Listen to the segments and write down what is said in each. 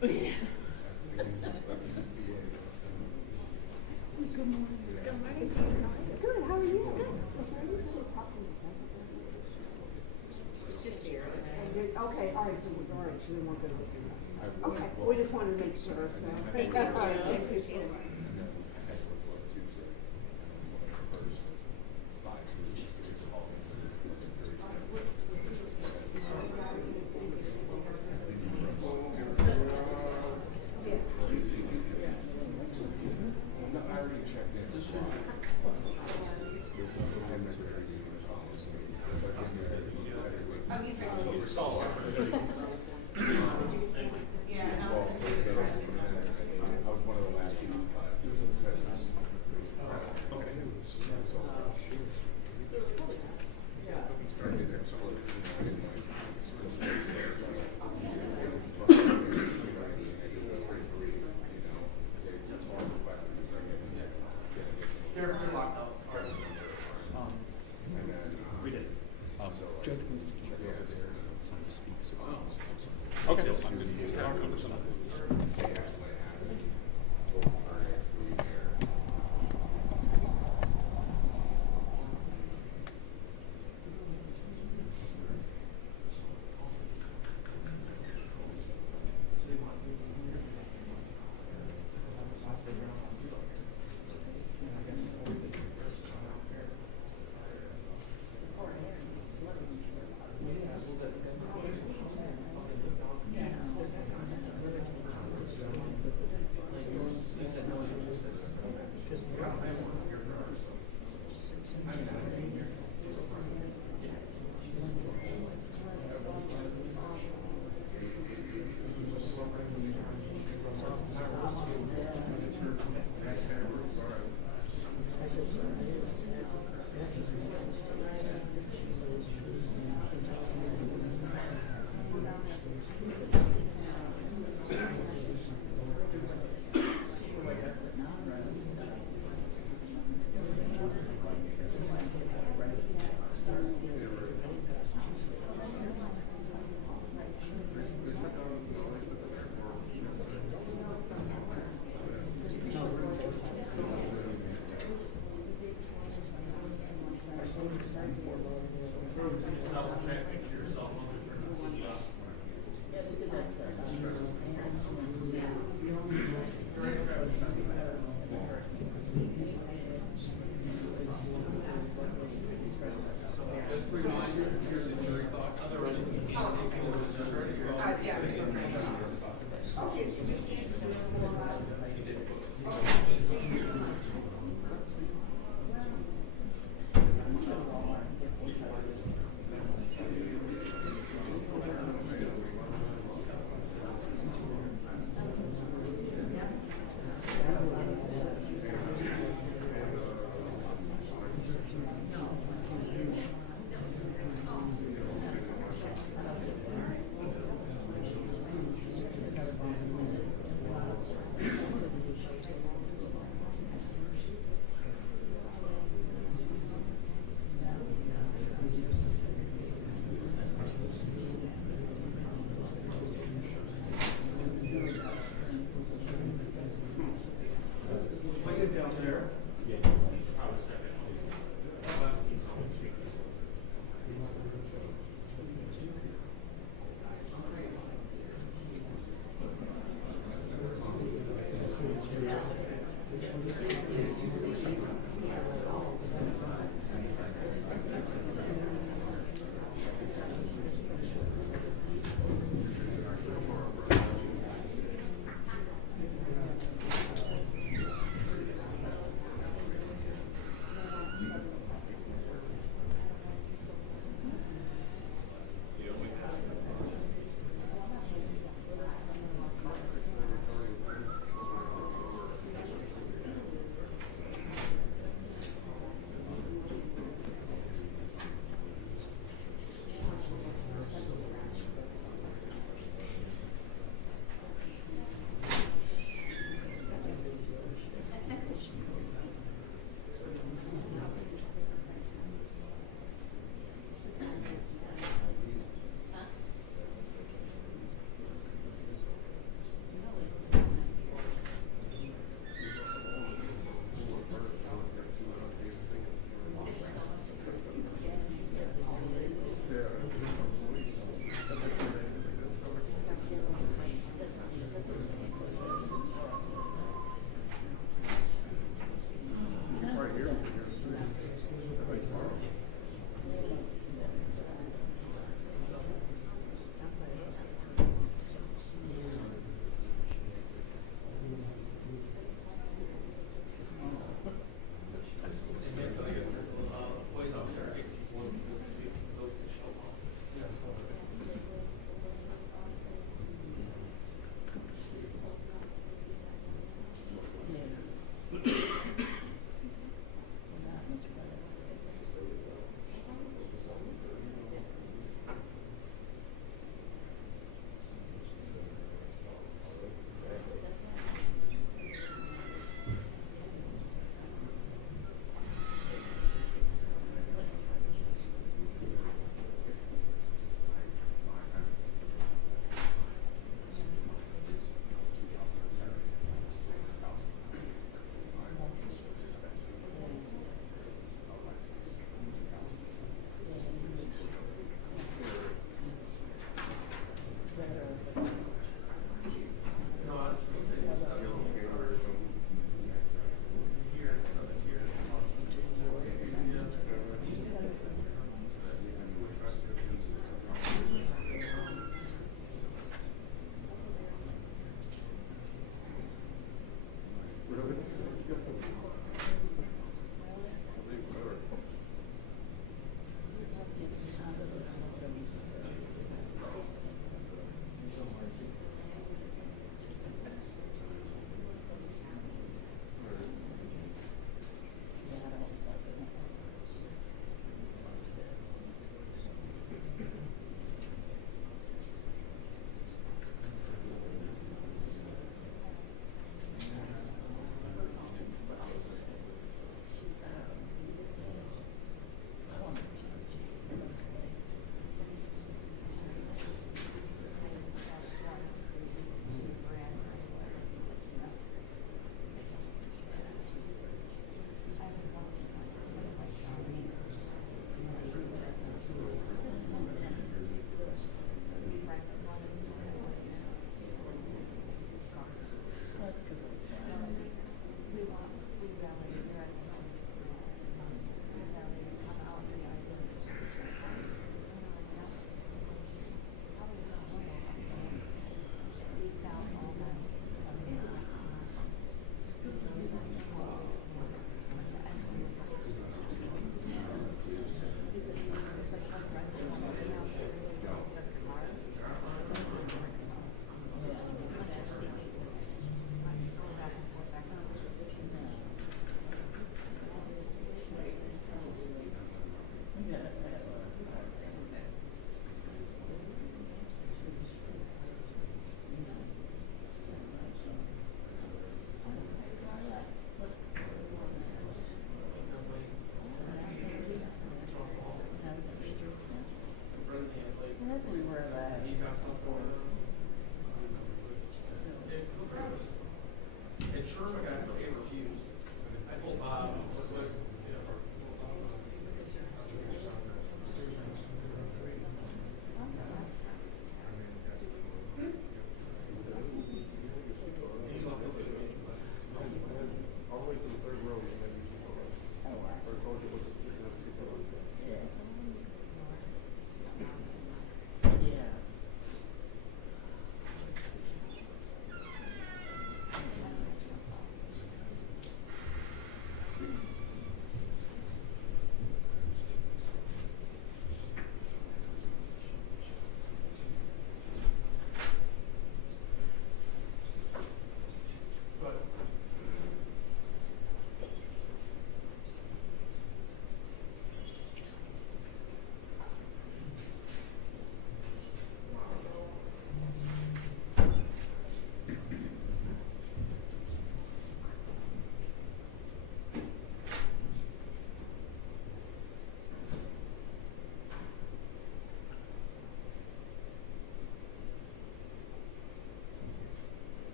Yeah. Good morning. Good morning. Good, how are you? Good. It's just here. Okay, all right, so we won't go to the okay, we just wanted to make sure, so. Thank you. I appreciate it. Okay. I'm going to use that number something.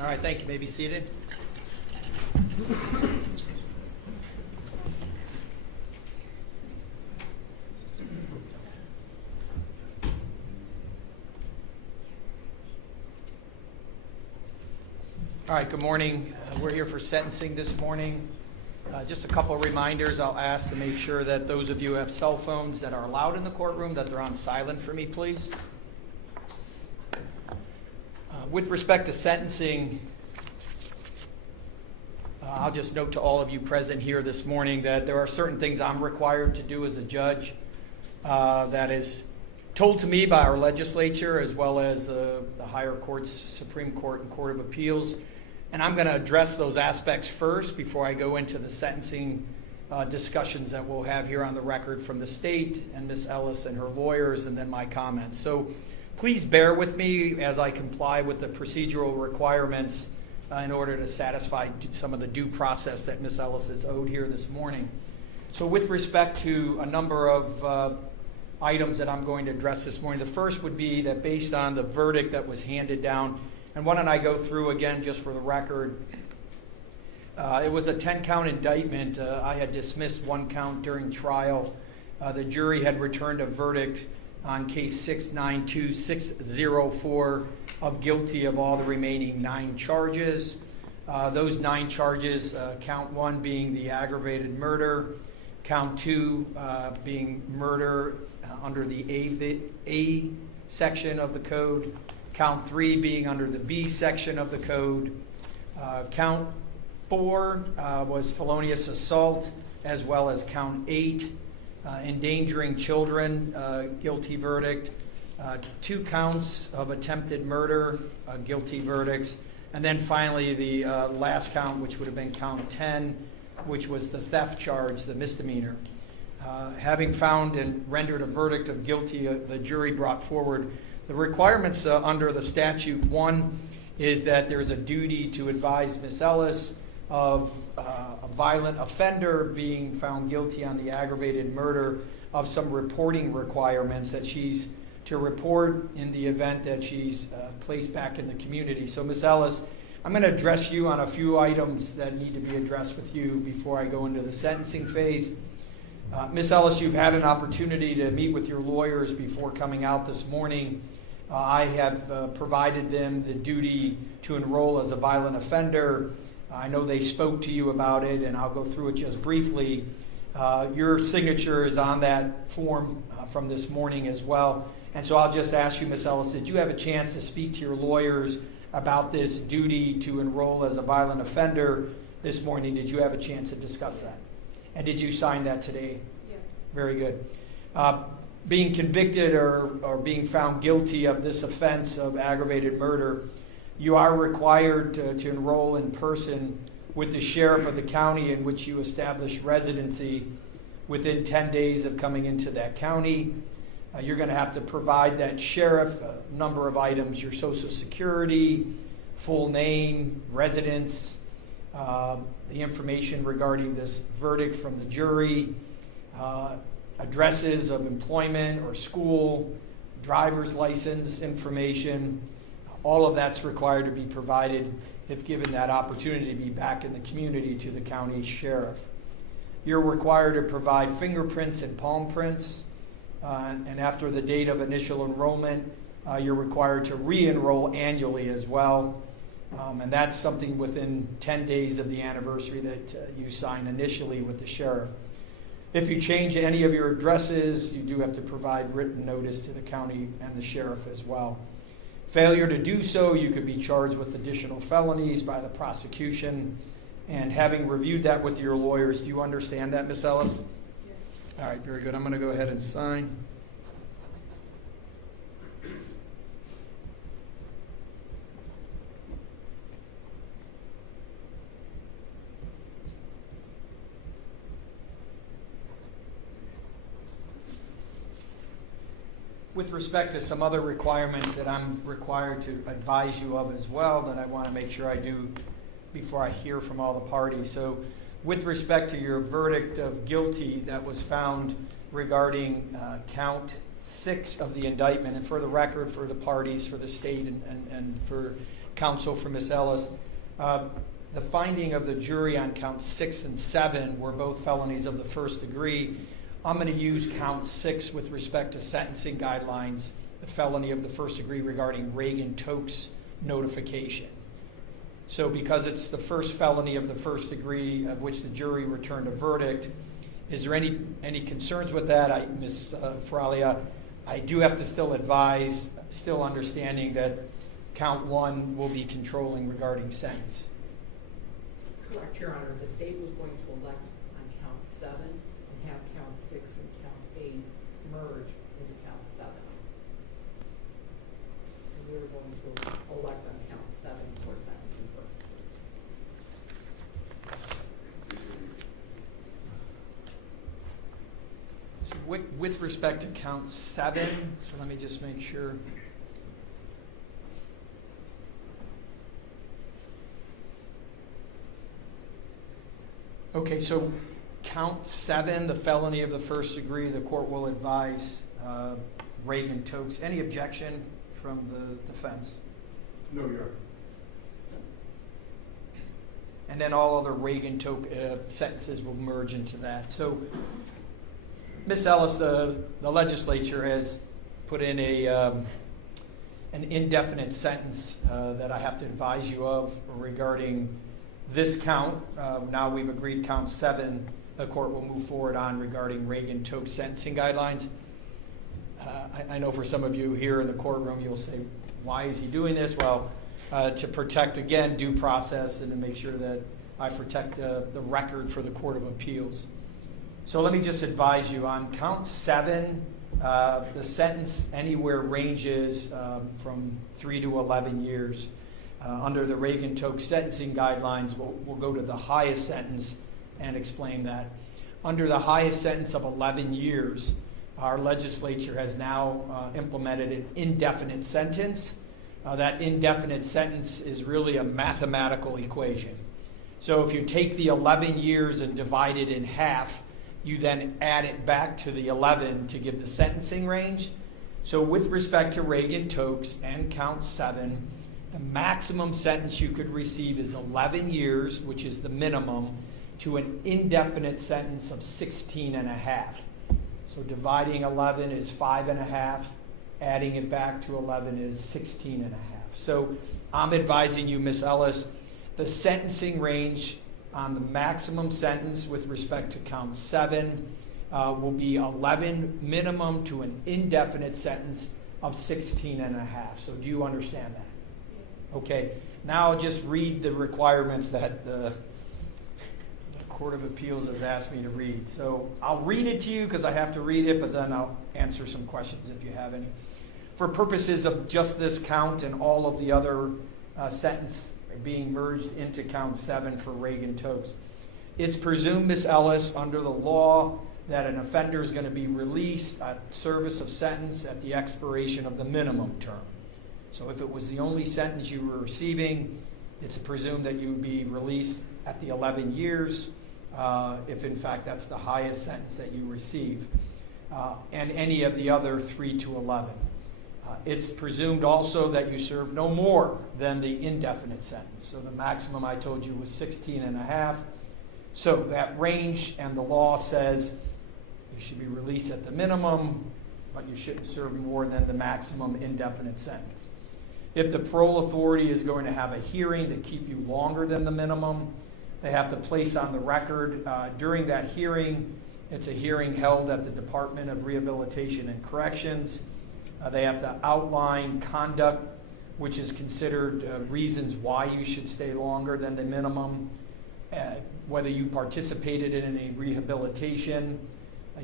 All right, thank you. You may be seated. All right, good morning. We're here for sentencing this morning. Just a couple of reminders I'll ask to make sure that those of you who have cell phones that are allowed in the courtroom, that they're on silent for me, please. With respect to sentencing, I'll just note to all of you present here this morning that there are certain things I'm required to do as a judge that is told to me by our legislature as well as the higher courts, Supreme Court and Court of Appeals. And I'm going to address those aspects first before I go into the sentencing discussions that we'll have here on the record from the state and Ms. Ellis and her lawyers, and then my comments. So please bear with me as I comply with the procedural requirements in order to satisfy some of the due process that Ms. Ellis is owed here this morning. So with respect to a number of items that I'm going to address this morning, the first would be that based on the verdict that was handed down, and why don't I go through again just for the record. It was a 10-count indictment. I had dismissed one count during trial. The jury had returned a verdict on case 692-604 of guilty of all the remaining 9 charges. Those 9 charges, count 1 being the aggravated murder, count 2 being murder under the A section of the code, count 3 being under the B section of the code, count 4 was felonious assault, as well as count 8, endangering children, guilty verdict, 2 counts of attempted murder, guilty verdicts, and then finally the last count, which would have been count 10, which was the theft charge, the misdemeanor. Having found and rendered a verdict of guilty, the jury brought forward the requirements under the statute. One is that there's a duty to advise Ms. Ellis of a violent offender being found guilty on the aggravated murder of some reporting requirements that she's to report in the event that she's placed back in the community. So Ms. Ellis, I'm going to address you on a few items that need to be addressed with you before I go into the sentencing phase. Ms. Ellis, you've had an opportunity to meet with your lawyers before coming out this morning. I have provided them the duty to enroll as a violent offender. I know they spoke to you about it, and I'll go through it just briefly. Your signature is on that form from this morning as well. And so I'll just ask you, Ms. Ellis, did you have a chance to speak to your lawyers about this duty to enroll as a violent offender this morning? Did you have a chance to discuss that? And did you sign that today? Yeah. Very good. Being convicted or being found guilty of this offense of aggravated murder, you are required to enroll in person with the sheriff of the county in which you establish residency within 10 days of coming into that county. You're going to have to provide that sheriff a number of items: your social security, full name, residence, the information regarding this verdict from the jury, addresses of employment or school, driver's license information, All of that's required to be provided if given that opportunity to be back in the community to the county sheriff. You're required to provide fingerprints and palm prints, and after the date of initial enrollment, you're required to re-enroll annually as well. And that's something within 10 days of the anniversary that you sign initially with the sheriff. If you change any of your addresses, you do have to provide written notice to the county and the sheriff as well. Failure to do so, you could be charged with additional felonies by the prosecution. And having reviewed that with your lawyers, do you understand that, Ms. Ellis? Yes. All right, very good. I'm going to go ahead and sign. With respect to some other requirements that I'm required to advise you of as well, that I want to make sure I do before I hear from all the parties. So with respect to your verdict of guilty that was found regarding count 6 of the indictment, and for the record, for the parties, for the state, and for counsel for Ms. Ellis, the finding of the jury on count 6 and 7 were both felonies of the first degree. I'm going to use count 6 with respect to sentencing guidelines, the felony of the first degree regarding Reagan Toke's notification. So because it's the first felony of the first degree of which the jury returned a verdict, is there any concerns with that? Ms. Faraglia, I do have to still advise, still understanding that count 1 will be controlling regarding sentence. Correct, Your Honor. The state was going to elect on count 7 and have count 6 and count 8 merge into count 7. And we were going to elect on count 7 for sentencing purposes. So with respect to count 7, so let me just make sure. Okay, so count 7, the felony of the first degree, the court will advise Reagan Tokes. Any objection from the defense? No, Your Honor. And then all other Reagan Toke sentences will merge into that. So, Ms. Ellis, the legislature has put in an indefinite sentence that I have to advise you of regarding this count. Now we've agreed count 7, the court will move forward on regarding Reagan Toke's sentencing guidelines. I know for some of you here in the courtroom, you'll say, why is he doing this? Well, to protect, again, due process and to make sure that I protect the record for the Court of Appeals. So let me just advise you on count 7, the sentence anywhere ranges from 3 to 11 years. Under the Reagan Toke sentencing guidelines, we'll go to the highest sentence and explain that. Under the highest sentence of 11 years, our legislature has now implemented an indefinite sentence. That indefinite sentence is really a mathematical equation. So if you take the 11 years and divide it in half, you then add it back to the 11 to give the sentencing range. So with respect to Reagan Tokes and count 7, the maximum sentence you could receive is 11 years, which is the minimum, to an indefinite sentence of 16 and a half. So dividing 11 is 5 and a half. Adding it back to 11 is 16 and a half. So I'm advising you, Ms. Ellis, the sentencing range on the maximum sentence with respect to count 7 will be 11 minimum to an indefinite sentence of 16 and a half. So do you understand that? Okay, now I'll just read the requirements that the Court of Appeals has asked me to read. So I'll read it to you because I have to read it, but then I'll answer some questions if you have any. For purposes of just this count and all of the other sentence being merged into count 7 for Reagan Tokes, it's presumed, Ms. Ellis, under the law that an offender is going to be released at service of sentence at the expiration of the minimum term. So if it was the only sentence you were receiving, it's presumed that you would be released at the 11 years, if in fact that's the highest sentence that you receive, and any of the other 3 to 11. It's presumed also that you serve no more than the indefinite sentence. So the maximum I told you was 16 and a half. So that range, and the law says you should be released at the minimum, but you shouldn't serve more than the maximum indefinite sentence. If the parole authority is going to have a hearing to keep you longer than the minimum, they have to place on the record during that hearing. It's a hearing held at the Department of Rehabilitation and Corrections. They have to outline conduct, which is considered reasons why you should stay longer than the minimum, whether you participated in any rehabilitation,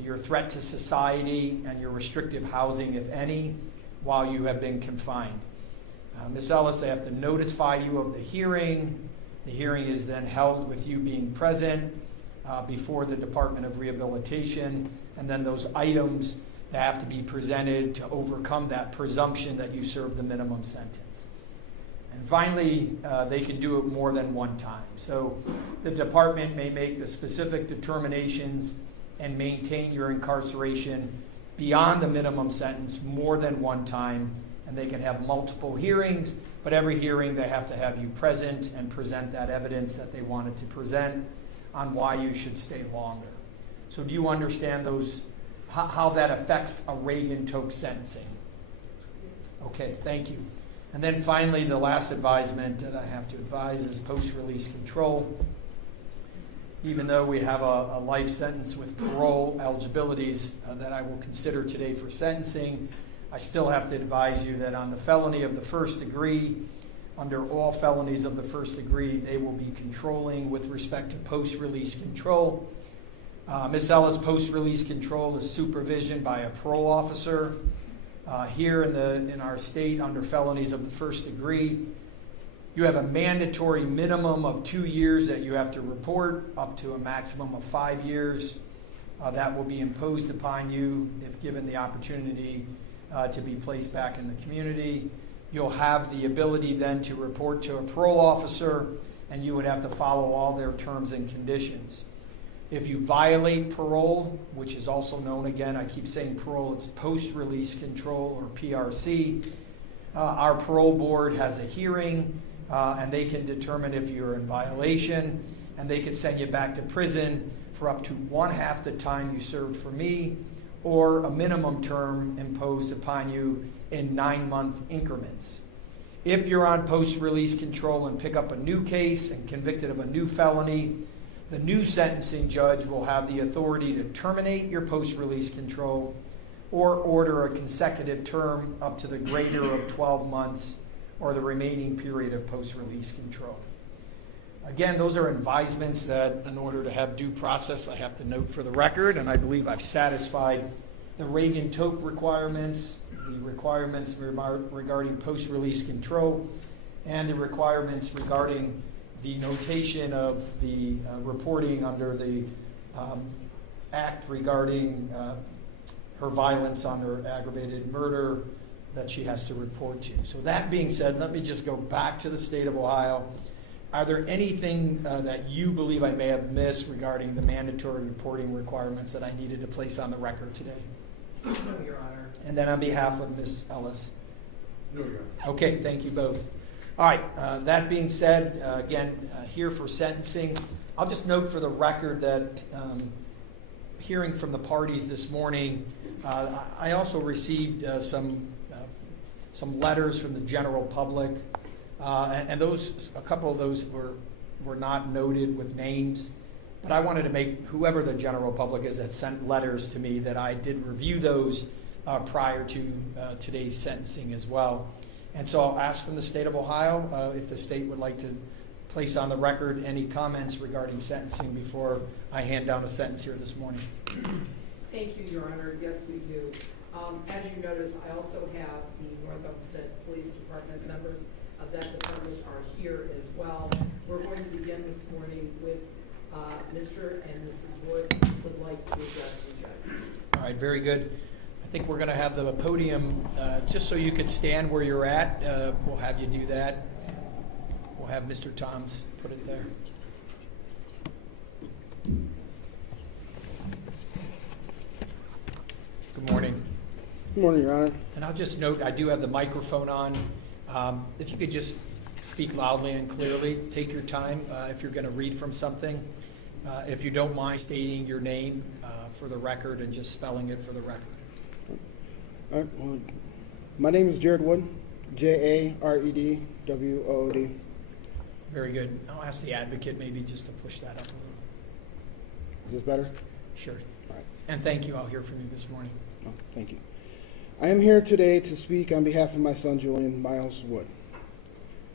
your threat to society, and your restrictive housing, if any, while you have been confined. Ms. Ellis, they have to notify you of the hearing. The hearing is then held with you being present before the Department of Rehabilitation, and then those items that have to be presented to overcome that presumption that you served the minimum sentence. And finally, they can do it more than one time. So the department may make the specific determinations and maintain your incarceration beyond the minimum sentence more than one time, and they can have multiple hearings, but every hearing they have to have you present and present that evidence that they wanted to present on why you should stay longer. So do you understand those, how that affects a Reagan-Toke sentencing? Okay, thank you. And then finally, the last advisement that I have to advise is post-release control. Even though we have a life sentence with parole eligibilities that I will consider today for sentencing, I still have to advise you that on the felony of the first degree, under all felonies of the first degree, they will be controlling with respect to post-release control. Ms. Ellis, post-release control is supervision by a parole officer. Here in our state, under felonies of the first degree, you have a mandatory minimum of 2 years that you have to report, up to a maximum of 5 years. That will be imposed upon you if given the opportunity to be placed back in the community. You'll have the ability then to report to a parole officer, and you would have to follow all their terms and conditions. If you violate parole, which is also known, again, I keep saying parole, it's post-release control or PRC, our parole board has a hearing, and they can determine if you're in violation, and they could send you back to prison for up to 1/2 the time you served for me, or a minimum term imposed upon you in 9-month increments. If you're on post-release control and pick up a new case and convicted of a new felony, the new sentencing judge will have the authority to terminate your post-release control or order a consecutive term up to the greater of 12 months or the remaining period of post-release control. Again, those are advisements that, in order to have due process, I have to note for the record, and I believe I've satisfied the Reagan-Toke requirements, the requirements regarding post-release control, and the requirements regarding the notation of the reporting under the act regarding her violence on her aggravated murder that she has to report to. So that being said, let me just go back to the state of Ohio. Are there anything that you believe I may have missed regarding the mandatory reporting requirements that I needed to place on the record today? No, Your Honor. And then on behalf of Ms. Ellis. No, Your Honor. Okay, thank you both. All right, that being said, again, here for sentencing, I'll just note for the record that hearing from the parties this morning, I also received some letters from the general public, and a couple of those were not noted with names. But I wanted to make whoever the general public is that sent letters to me that I did review those prior to today's sentencing as well. And so I'll ask from the state of Ohio if the state would like to place on the record any comments regarding sentencing before I hand down a sentence here this morning. Thank you, Your Honor. Yes, we do. As you notice, I also have the North Olmsted Police Department. Members of that department are here as well. We're going to begin this morning with Mr. and Mrs. Wood would like to address the judge. All right, very good. I think we're going to have the podium, just so you could stand where you're at. We'll have you do that. We'll have Mr. Toms put it there. Good morning. Good morning, Your Honor. And I'll just note, I do have the microphone on. If you could just speak loudly and clearly, take your time if you're going to read from something. If you don't mind stating your name for the record and just spelling it for the record. All right, well, my name is Jared Wood, Jaredwood. Very good. I'll ask the advocate maybe just to push that up a little. Is this better? Sure. All right. And thank you. I'll hear from you this morning. Oh, thank you. I am here today to speak on behalf of my son, Julian Miles Wood,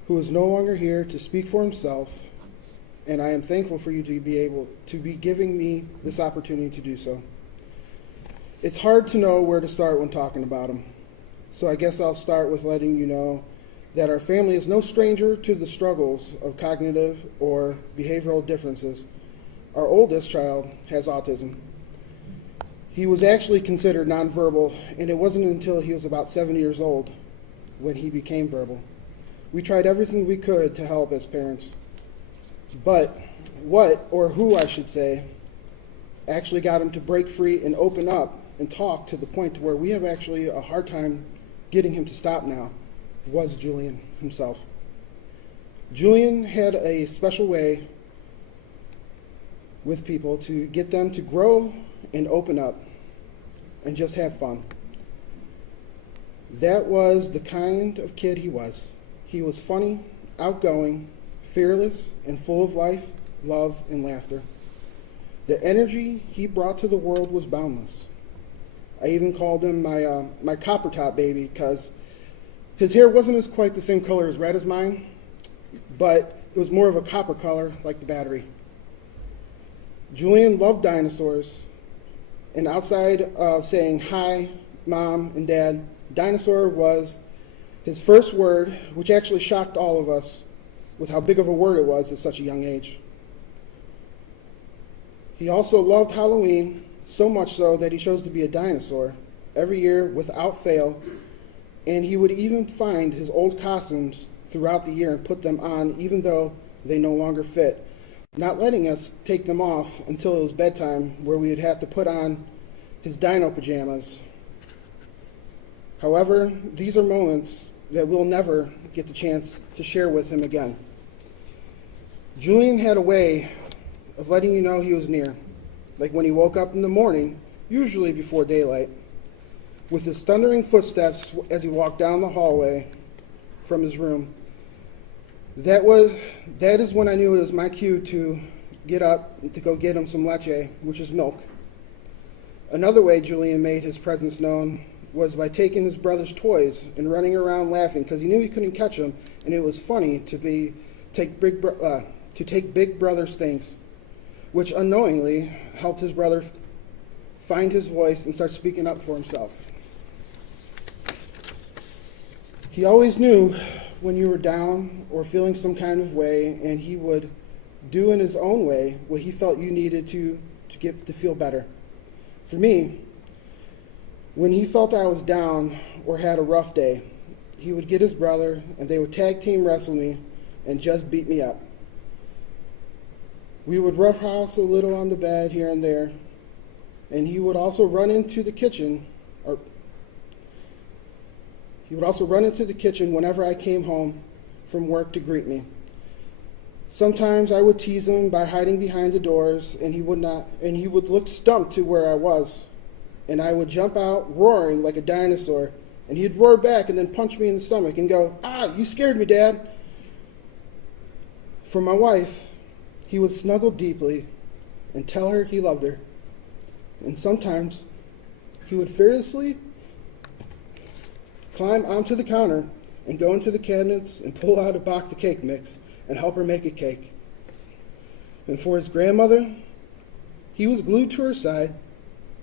who is no longer here to speak for himself, and I am thankful for you to be able to be giving me this opportunity to do so. It's hard to know where to start when talking about him, so I guess I'll start with letting you know that our family is no stranger to the struggles of cognitive or behavioral differences. Our oldest child has autism. He was actually considered nonverbal, and it wasn't until he was about 7 years old when he became verbal. We tried everything we could to help as parents. But what, or who I should say, actually got him to break free and open up and talk to the point to where we have actually a hard time getting him to stop now was Julian himself. Julian had a special way with people to get them to grow and open up and just have fun. That was the kind of kid he was. He was funny, outgoing, fearless, and full of life, love, and laughter. The energy he brought to the world was boundless. I even called him my copper top baby because his hair wasn't as quite the same color as red as mine, but it was more of a copper color like the battery. Julian loved dinosaurs, and outside of saying hi, Mom and Dad, dinosaur was his first word, which actually shocked all of us with how big of a word it was at such a young age. He also loved Halloween, so much so that he chose to be a dinosaur every year without fail, and he would even find his old costumes throughout the year and put them on even though they no longer fit, not letting us take them off until it was bedtime, where we would have to put on his dino pajamas. However, these are moments that we'll never get the chance to share with him again. Julian had a way of letting you know he was near, like when he woke up in the morning, usually before daylight, with his thundering footsteps as he walked down the hallway from his room. That is when I knew it was my cue to get up and to go get him some leche, which is milk. Another way Julian made his presence known was by taking his brother's toys and running around laughing because he knew he couldn't catch them, and it was funny to take big brother's things, which unknowingly helped his brother find his voice and start speaking up for himself. He always knew when you were down or feeling some kind of way, and he would do in his own way what he felt you needed to get to feel better. For me, when he felt I was down or had a rough day, he would get his brother and they would tag team wrestle me and just beat me up. We would roughhouse a little on the bed here and there, and he would also run into the kitchen whenever I came home from work to greet me. Sometimes I would tease him by hiding behind the doors, and he would look stumped to where I was. And I would jump out roaring like a dinosaur, and he'd roar back and then punch me in the stomach and go, "Ah, you scared me, Dad." For my wife, he would snuggle deeply and tell her he loved her. And sometimes he would fearlessly climb onto the counter and go into the cabinets and pull out a box of cake mix and help her make a cake. And for his grandmother, he was glued to her side.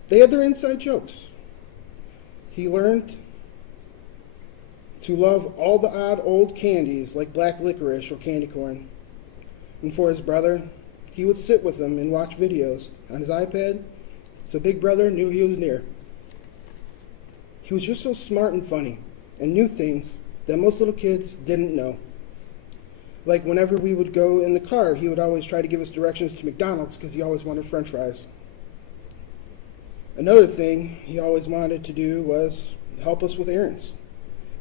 They had their inside jokes. He learned to love all the odd old candies like black licorice or candy corn. And for his brother, he would sit with him and watch videos on his iPad so Big Brother knew he was near. He was just so smart and funny and knew things that most little kids didn't know. Like whenever we would go in the car, he would always try to give us directions to McDonald's because he always wanted French fries. Another thing he always wanted to do was help us with errands.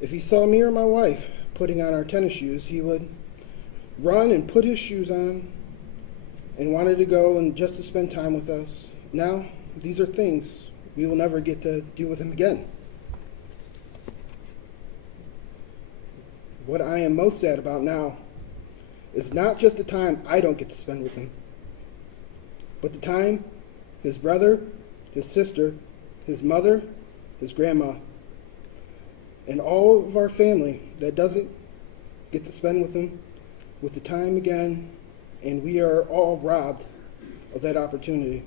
If he saw me or my wife putting on our tennis shoes, he would run and put his shoes on and wanted to go and just to spend time with us. Now, these are things we will never get to do with him again. What I am most sad about now is not just the time I don't get to spend with him, but the time his brother, his sister, his mother, his grandma, and all of our family that doesn't get to spend with him with the time again, and we are all robbed of that opportunity.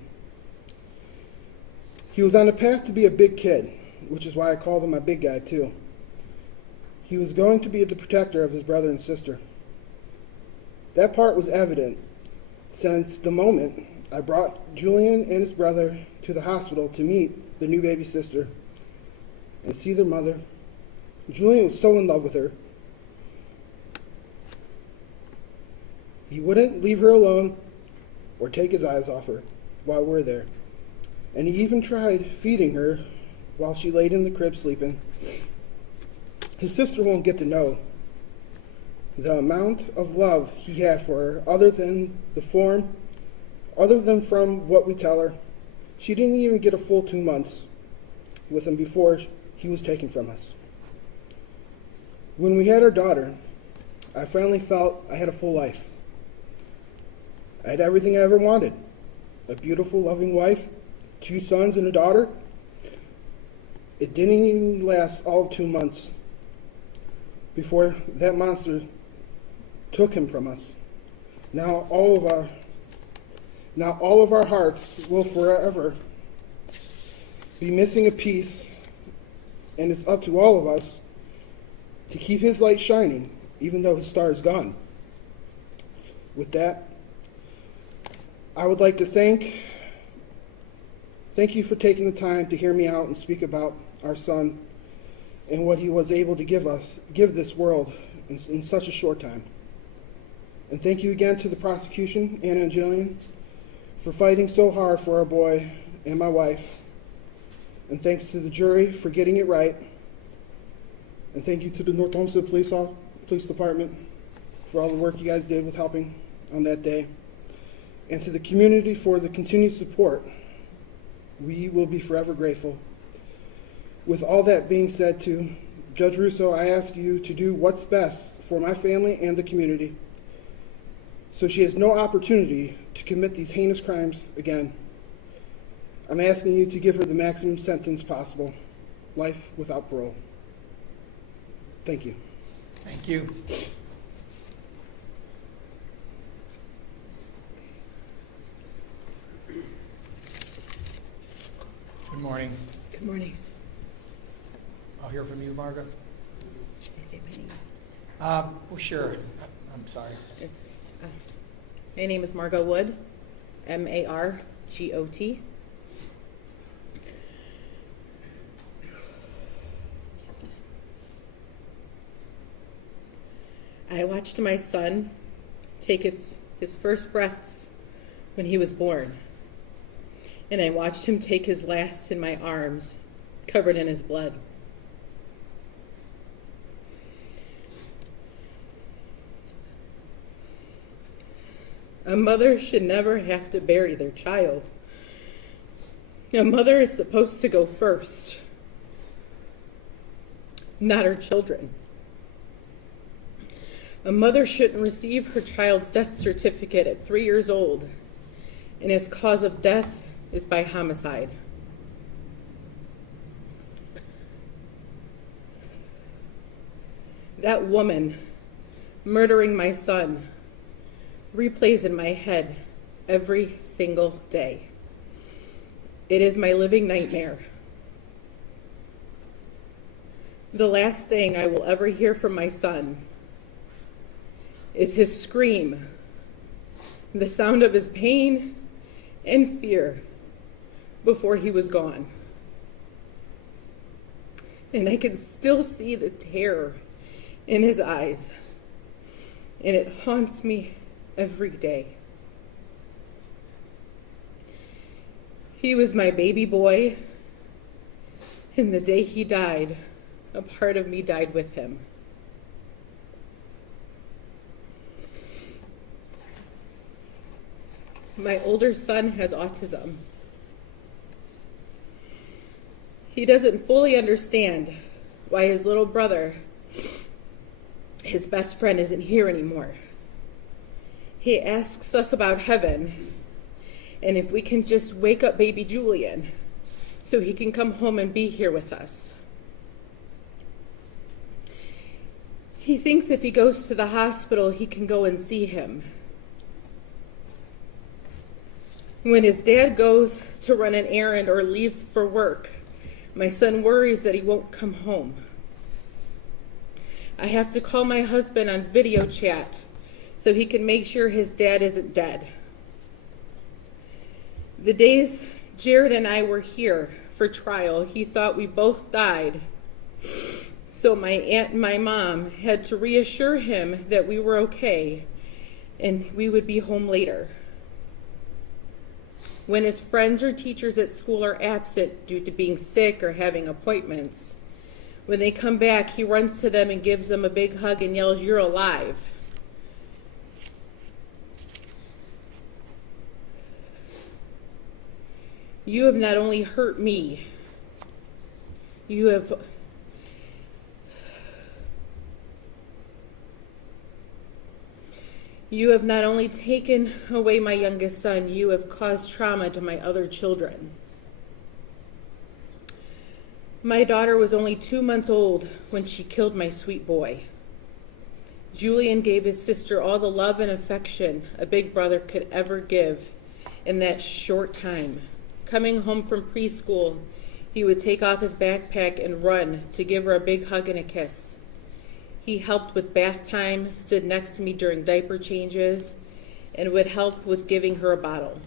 He was on the path to be a big kid, which is why I called him my big guy too. He was going to be the protector of his brother and sister. That part was evident since the moment I brought Julian and his brother to the hospital to meet the new baby sister and see their mother. Julian was so in love with her. He wouldn't leave her alone or take his eyes off her while we're there. And he even tried feeding her while she laid in the crib sleeping. His sister won't get to know the amount of love he had for her other than from what we tell her. She didn't even get a full 2 months with him before he was taken from us. When we had our daughter, I finally felt I had a full life. I had everything I ever wanted. A beautiful, loving wife, 2 sons and a daughter. It didn't even last all of 2 months before that monster took him from us. Now all of our hearts will forever be missing a piece, and it's up to all of us to keep his light shining, even though his star is gone. With that, I would like to thank you for taking the time to hear me out and speak about our son and what he was able to give this world in such a short time. And thank you again to the prosecution, Anna and Julian, for fighting so hard for our boy and my wife. And thanks to the jury for getting it right. And thank you to the North Homestead Police Department for all the work you guys did with helping on that day. And to the community for the continued support. We will be forever grateful. With all that being said, to Judge Russo, I ask you to do what's best for my family and the community, so she has no opportunity to commit these heinous crimes again. I'm asking you to give her the maximum sentence possible, life without parole. Thank you. Thank you. Good morning. Good morning. I'll hear from you, Margot. Should I say my name? Well, sure. I'm sorry. My name is Margot Wood, Margot. I watched my son take his first breaths when he was born, and I watched him take his last in my arms, covered in his blood. A mother should never have to bury their child. A mother is supposed to go first, not her children. A mother shouldn't receive her child's death certificate at 3 years old, and his cause of death is by homicide. That woman murdering my son replays in my head every single day. It is my living nightmare. The last thing I will ever hear from my son is his scream, the sound of his pain and fear before he was gone. And I can still see the terror in his eyes, and it haunts me every day. He was my baby boy, And the day he died, a part of me died with him. My older son has autism. He doesn't fully understand why his little brother, his best friend, isn't here anymore. He asks us about heaven and if we can just wake up baby Julian so he can come home and be here with us. He thinks if he goes to the hospital, he can go and see him. When his dad goes to run an errand or leaves for work, my son worries that he won't come home. I have to call my husband on video chat so he can make sure his dad isn't dead. The days Jared and I were here for trial, he thought we both died. So my aunt and my mom had to reassure him that we were okay and we would be home later. When his friends or teachers at school are absent due to being sick or having appointments, when they come back, he runs to them and gives them a big hug and yells, "You're alive." You have not only hurt me, you have not only taken away my youngest son, you have caused trauma to my other children. My daughter was only 2 months old when she killed my sweet boy. Julian gave his sister all the love and affection a big brother could ever give in that short time. Coming home from preschool, he would take off his backpack and run to give her a big hug and a kiss. He helped with bath time, stood next to me during diaper changes, and would help with giving her a bottle.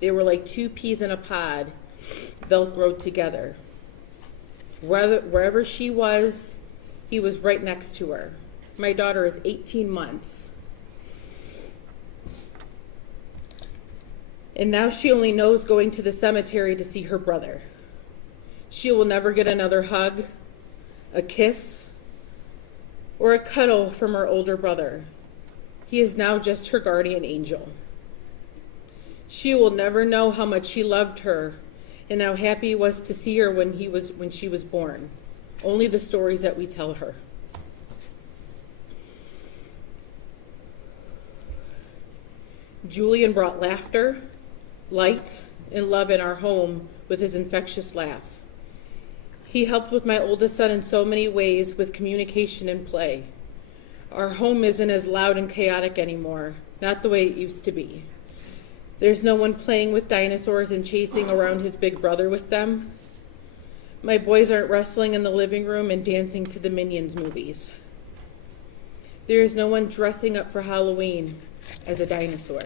They were like two peas in a pod, Velcroed together. Wherever she was, he was right next to her. My daughter is 18 months. And now she only knows going to the cemetery to see her brother. She will never get another hug, a kiss, or a cuddle from her older brother. He is now just her guardian angel. She will never know how much he loved her and how happy he was to see her when she was born. Only the stories that we tell her. Julian brought laughter, light, and love in our home with his infectious laugh. He helped with my oldest son in so many ways with communication and play. Our home isn't as loud and chaotic anymore, not the way it used to be. There's no one playing with dinosaurs and chasing around his big brother with them. My boys aren't wrestling in the living room and dancing to the Minions movies. There is no one dressing up for Halloween as a dinosaur.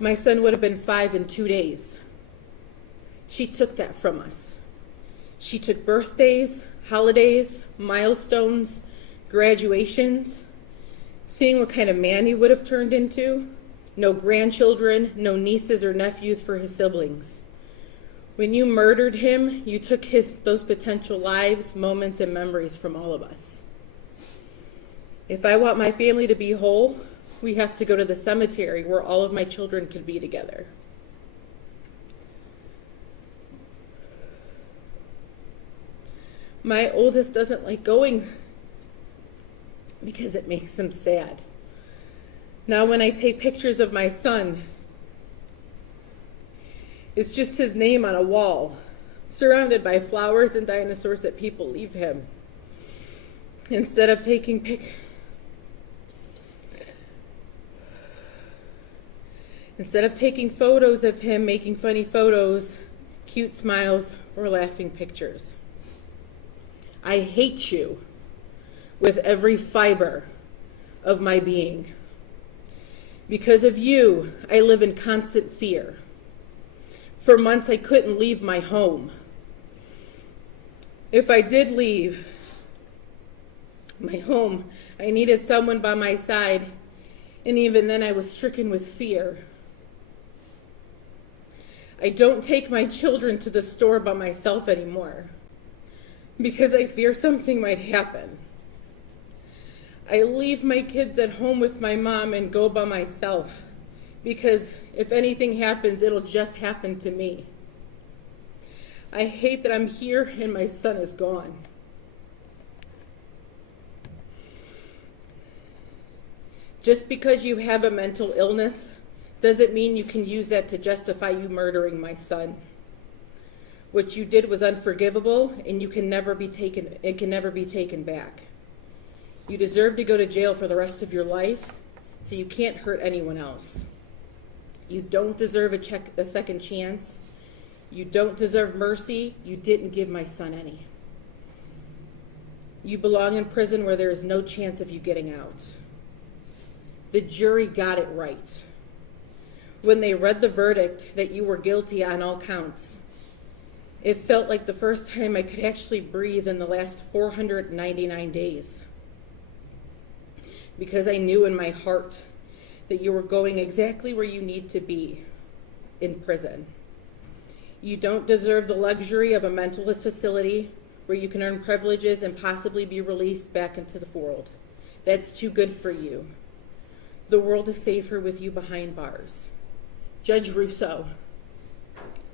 My son would have been 5 in 2 days. She took that from us. She took birthdays, holidays, milestones, graduations, seeing what kind of man he would have turned into. No grandchildren, no nieces or nephews for his siblings. When you murdered him, you took those potential lives, moments, and memories from all of us. If I want my family to be whole, we have to go to the cemetery where all of my children could be together. My oldest doesn't like going because it makes him sad. Now when I take pictures of my son, it's just his name on a wall, surrounded by flowers and dinosaurs that people leave him. Instead of taking photos of him making funny photos, cute smiles, or laughing pictures. I hate you with every fiber of my being. Because of you, I live in constant fear. For months, I couldn't leave my home. If I did leave my home, I needed someone by my side And even then I was stricken with fear. I don't take my children to the store by myself anymore because I fear something might happen. I leave my kids at home with my mom and go by myself because if anything happens, it'll just happen to me. I hate that I'm here and my son is gone. Just because you have a mental illness doesn't mean you can use that to justify you murdering my son. What you did was unforgivable, and it can never be taken back. You deserve to go to jail for the rest of your life, so you can't hurt anyone else. You don't deserve a second chance. You don't deserve mercy. You didn't give my son any. You belong in prison where there is no chance of you getting out. The jury got it right when they read the verdict that you were guilty on all counts. It felt like the first time I could actually breathe in the last 499 days. Because I knew in my heart that you were going exactly where you need to be, in prison. You don't deserve the luxury of a mental facility where you can earn privileges and possibly be released back into the world. That's too good for you. The world is safer with you behind bars. Judge Russo,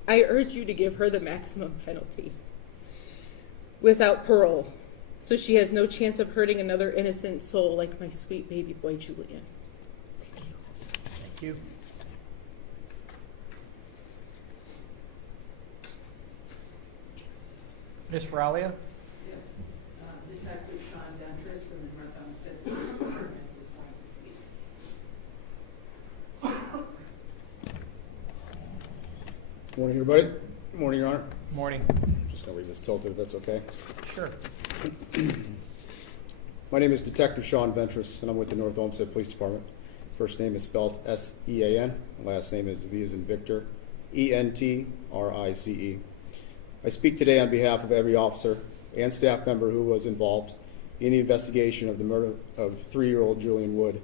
I urge you to give her the maximum penalty without parole, so she has no chance of hurting another innocent soul like my sweet baby boy, Julian. Thank you. Thank you. Ms. Faraglia? Yes. Detective Sean Ventrice from the North Olmsted Police Department is going to speak. Morning, everybody. Morning, Your Honor. Morning. I'm just going to leave this tilted if that's okay. Sure. My name is Detective Sean Ventrice, and I'm with the North Olmsted Police Department. First name is spelled S-E-A-N. Last name is V as in Victor, E-N-T-R-I-C-E. I speak today on behalf of every officer and staff member who was involved in the investigation of the murder of 3-year-old Julian Wood.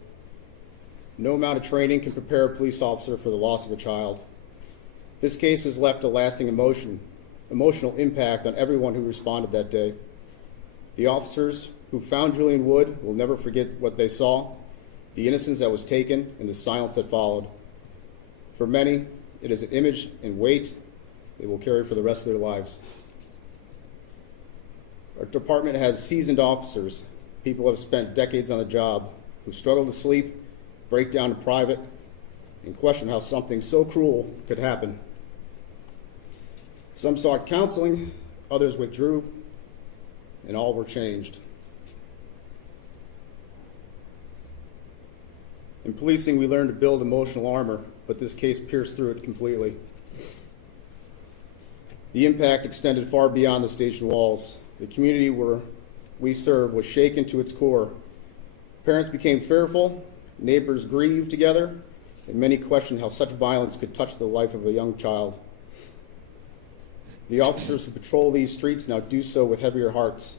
No amount of training can prepare a police officer for the loss of a child. This case has left a lasting emotional impact on everyone who responded that day. The officers who found Julian Wood will never forget what they saw, the innocence that was taken, and the silence that followed. For many, it is an image and weight they will carry for the rest of their lives. Our department has seasoned officers, people who have spent decades on the job, who struggle to sleep, break down in private, and question how something so cruel could happen. Some sought counseling, others withdrew, and all were changed. In policing, we learn to build emotional armor, but this case pierced through it completely. The impact extended far beyond the station walls. The community where we serve was shaken to its core. Parents became fearful, neighbors grieved together, and many questioned how such violence could touch the life of a young child. The officers who patrol these streets now do so with heavier hearts,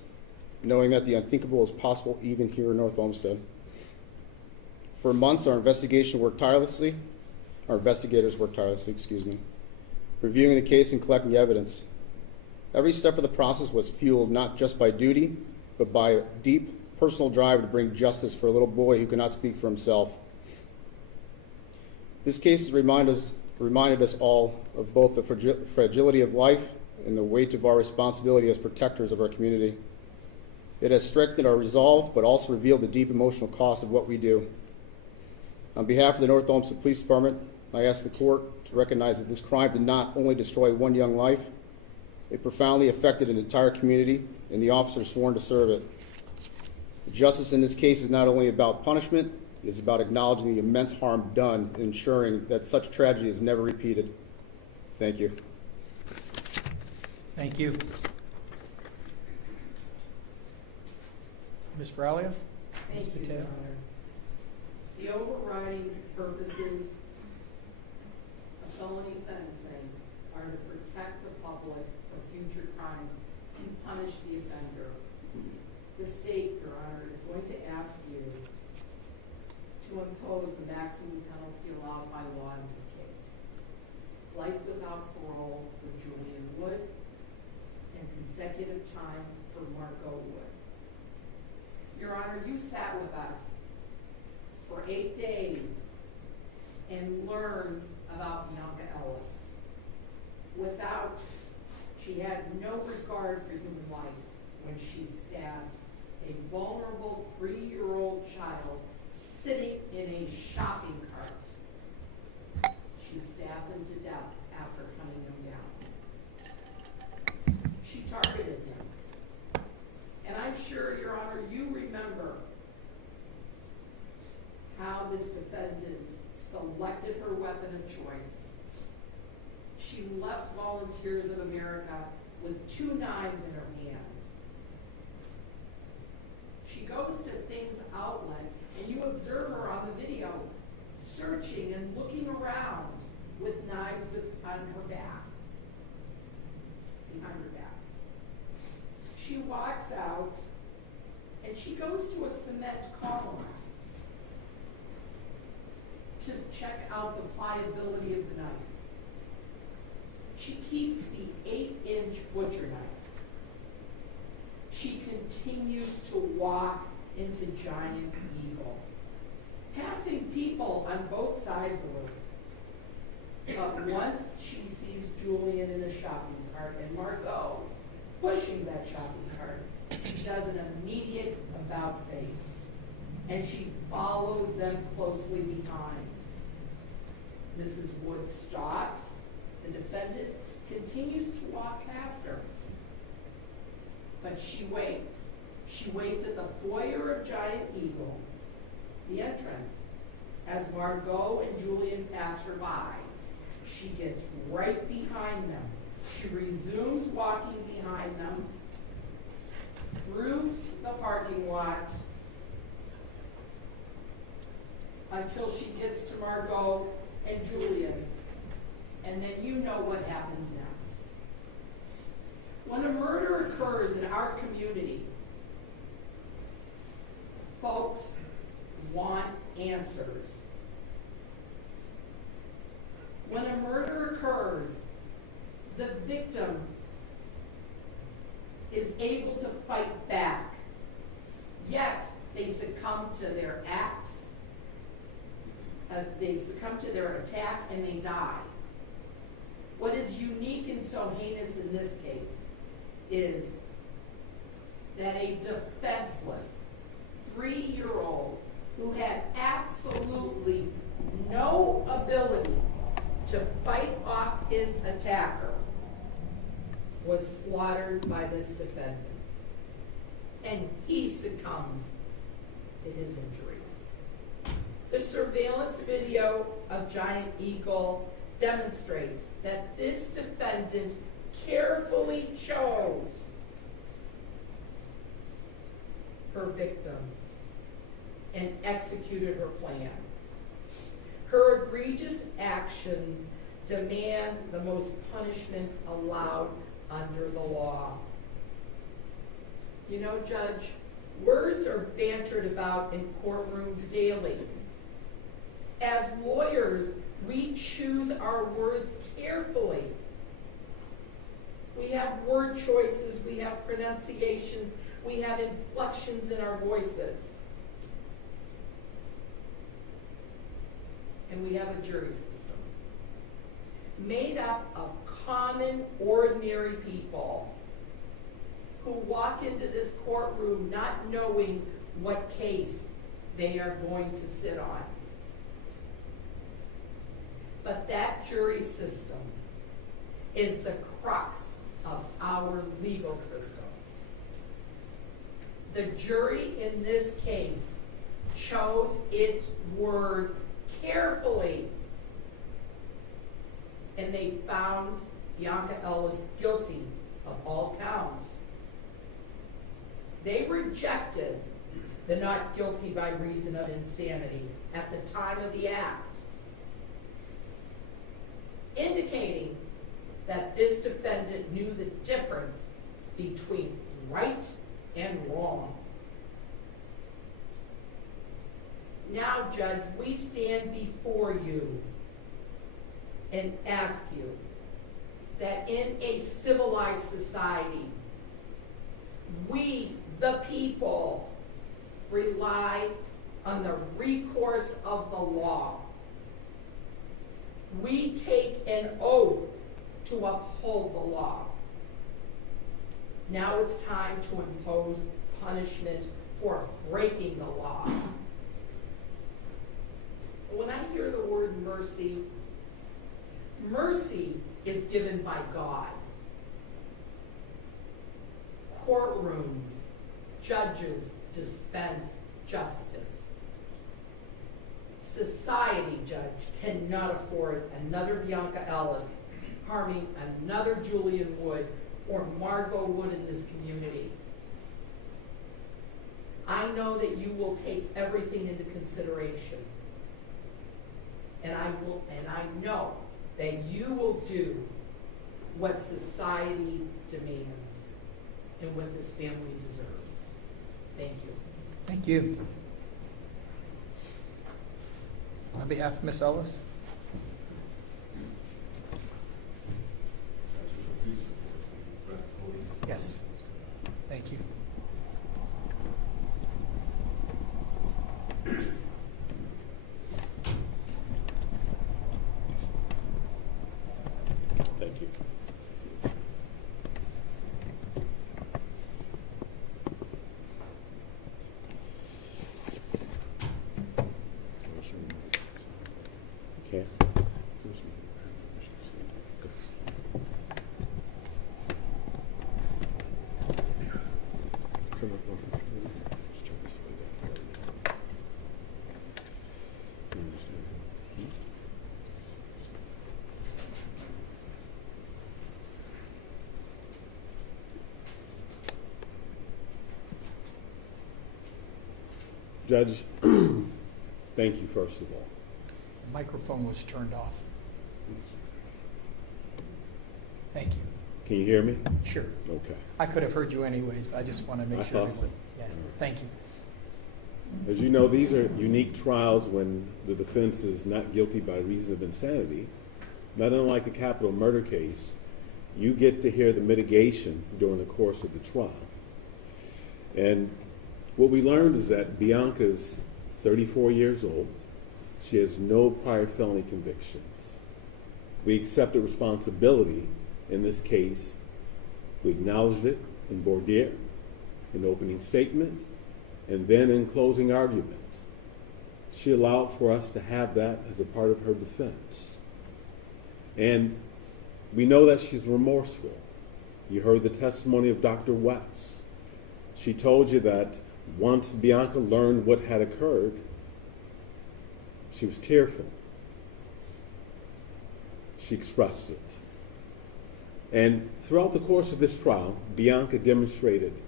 knowing that the unthinkable is possible even here in North Olmsted. For months, our investigators worked tirelessly, reviewing the case and collecting evidence. Every step of the process was fueled not just by duty, but by a deep personal drive to bring justice for a little boy who could not speak for himself. This case has reminded us all of both the fragility of life and the weight of our responsibility as protectors of our community. It has strengthened our resolve, but also revealed the deep emotional cost of what we do. On behalf of the North Olmsted Police Department, I ask the court to recognize that this crime did not only destroy one young life, it profoundly affected an entire community and the officers sworn to serve it. Justice in this case is not only about punishment, it is about acknowledging the immense harm done and ensuring that such tragedy is never repeated. Thank you. Thank you. Ms. Faraglia? Thank you, Your Honor. The overriding purposes of felony sentencing are to protect the public from future crimes and punish the offender. The state, Your Honor, is going to ask you to to impose the maximum penalty allowed by law in this case. Life without parole for Julian Wood and consecutive time for Margot Wood. Your Honor, you sat with us for 8 days and learned about Bionca Ellis. She had no regard for human life when she stabbed a vulnerable 3-year-old child sitting in a shopping cart. She stabbed him to death after hunting him down. She targeted him. And I'm sure, Your Honor, you remember how this defendant selected her weapon of choice. She left Volunteers of America with 2 knives in her hand. She goes to Things Outlet, and you observe her on the video searching and looking around with knives on her back, behind her back. She walks out, and she goes to a cement column to check out the pliability of the knife. She keeps the 8-inch butcher knife. She continues to walk into Giant Eagle, passing people on both sides of her. But once she sees Julian in a shopping cart and Margot pushing that shopping cart, she does an immediate about-face, and she follows them closely behind. Mrs. Wood stops. The defendant continues to walk past her. But she waits. She waits at the foyer of Giant Eagle, the entrance. As Margot and Julian pass her by, she gets right behind them. She resumes walking behind them through the parking lot until she gets to Margot and Julian. And then you know what happens next. When a murder occurs in our community, folks want answers. When a murder occurs, the victim is able to fight back, yet they succumb to their acts, they succumb to their attack, and they die. What is unique and so heinous in this case is that a defenseless 3-year-old who had absolutely no ability to fight off his attacker was slaughtered by this defendant, and he succumbed to his injuries. The surveillance video of Giant Eagle demonstrates that this defendant carefully chose her victims and executed her plan. Her egregious actions demand the most punishment allowed under the law. You know, Judge, words are bantered about in courtrooms daily. As lawyers, we choose our words carefully. We have word choices, we have pronunciations, we have inflections in our voices. And we have a jury system made up of common, ordinary people who walk into this courtroom not knowing what case they are going to sit on. But that jury system is the crux of our legal system. The jury in this case chose its word carefully, and they found Bionca Ellis guilty of all counts. They rejected the not guilty by reason of insanity at the time of the act, indicating that this defendant knew the difference between right and wrong. Now, Judge, we stand before you and ask you that in a civilized society, we, the people, rely on the recourse of the law. We take an oath to uphold the law. Now it's time to impose punishment for breaking the law. When I hear the word mercy, mercy is given by God. Courtrooms, judges dispense justice. Society, Judge, cannot afford another Bionca Ellis harming another Julian Wood or Margot Wood in this community. I know that you will take everything into consideration. And I know that you will do what society demands and what this family deserves. Thank you. Thank you. On behalf of Ms. Ellis? Yes. Thank you. Thank you. Okay. Judge, thank you, first of all. The microphone was turned off. Thank you. Can you hear me? Sure. Okay. I could have heard you anyways, but I just want to make I sure. thought so. Yeah. Thank you. As you know, these are unique trials when the defense is not guilty by reason of insanity. Not unlike a capital murder case, you get to hear the mitigation during the course of the trial. And what we learned is that Bionca's 34 years old. She has no prior felony convictions. We accepted responsibility in this case. We acknowledged it in voir dire, in opening statement, and then in closing argument. She allowed for us to have that as a part of her defense. And we know that she's remorseful. You heard the testimony of Dr. West. She told you that once Bionca learned what had occurred, she was tearful. She expressed it. And throughout the course of this trial, Bionca demonstrated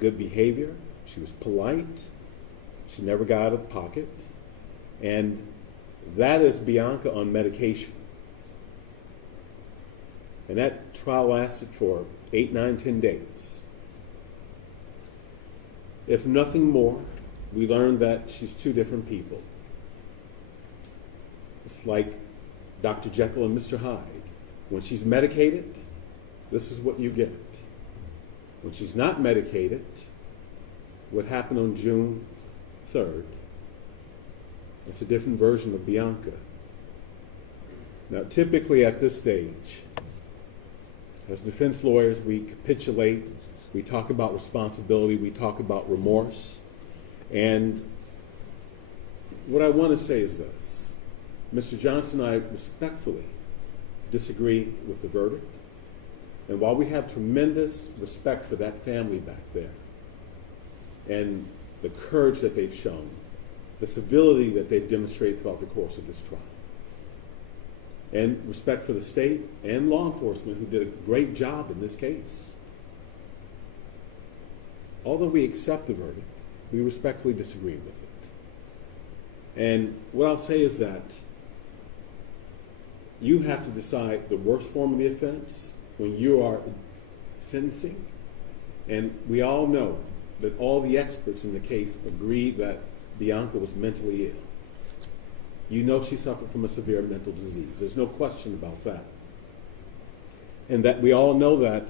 good behavior. She was polite. She never got out of pocket. And that is Bionca on medication. And that trial lasted for 8, 9, 10 days. If nothing more, we learned that she's two different people. It's like Dr. Jekyll and Mr. Hyde. When she's medicated, this is what you get. When she's not medicated, what happened on June 3rd, it's a different version of Bionca. Now, typically at this stage, as defense lawyers, we capitulate, we talk about responsibility, we talk about remorse. And what I want to say is this. Mr. Johnson and I respectfully disagree with the verdict. And while we have tremendous respect for that family back there and the courage that they've shown, the civility that they've demonstrated throughout the course of this trial, and respect for the state and law enforcement who did a great job in this case, although we accept the verdict, we respectfully disagree with it. And what I'll say is that you have to decide the worst form of the offense when you are sentencing. And we all know that all the experts in the case agree that Bionca was mentally ill. You know she suffered from a severe mental disease. There's no question about that. And that we all know that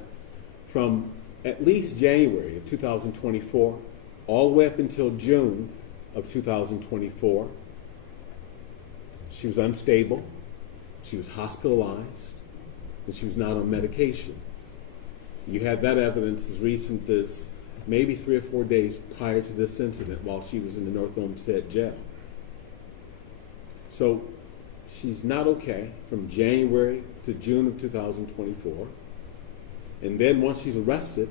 from at least January of 2024, all the way up until June of 2024, she was unstable, she was hospitalized, and she was not on medication. You had that evidence as recent as maybe 3 or 4 days prior to this incident while she was in the North Olmsted jail. So she's not okay from January to June of 2024. And then once she's arrested